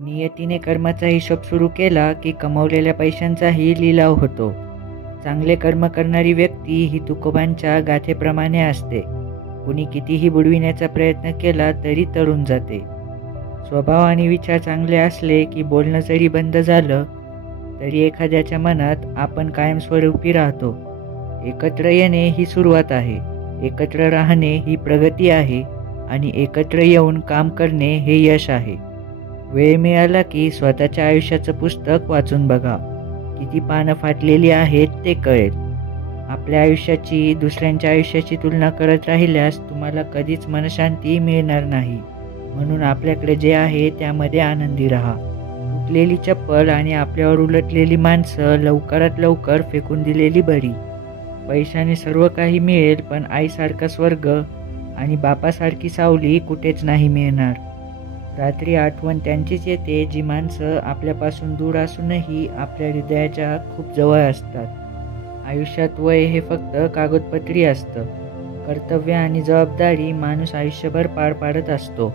नियतीने कर्माचा हिशोब सुरू केला की कमावलेल्या पैशांचाही लिलाव होतो. चांगले कर्म करणारी व्यक्ती ही तुकोबांच्या गाथेप्रमाणे असते. कुणी कितीही बुडविण्याचा प्रयत्न केला तरी तरुण जाते. स्वभाव आणि विचार चांगले असले की बोलणं जरी बंद झालं तरी एखाद्याच्या मनात आपण कायमस्वरूपी राहतो. एकत्र येणे ही सुरुवात आहे, एकत्र राहणे ही प्रगती आहे आणि एकत्र येऊन काम करणे हे यश आहे. वेळ मिळाला की स्वतःच्या आयुष्याचं पुस्तक वाचून बघा. किती पानं फाटलेली आहेत ते कळेल. आपल्या आयुष्याची दुसऱ्यांच्या आयुष्याची तुलना करत राहिल्यास तुम्हाला कधीच मनशांती मिळणार नाही. म्हणून आपल्याकडे जे आहे त्यामध्ये आनंदी राहा. तुटलेली चप्पल आणि आपल्यावर उलटलेली माणसं लवकरात लवकर फेकून दिलेली बरी. पैशाने सर्व काही मिळेल पण आईसारखा स्वर्ग आणि बापासारखी सावली कुठेच नाही मिळणार. रात्री आठवण त्यांचीच येते जी माणसं आपल्यापासून दूर असूनही आपल्या हृदयाच्या खूप जवळ असतात. आयुष्यात वय हे फक्त कागदपत्री असतं. कर्तव्य आणि जबाबदारी माणूस आयुष्यभर पार पाडत असतो.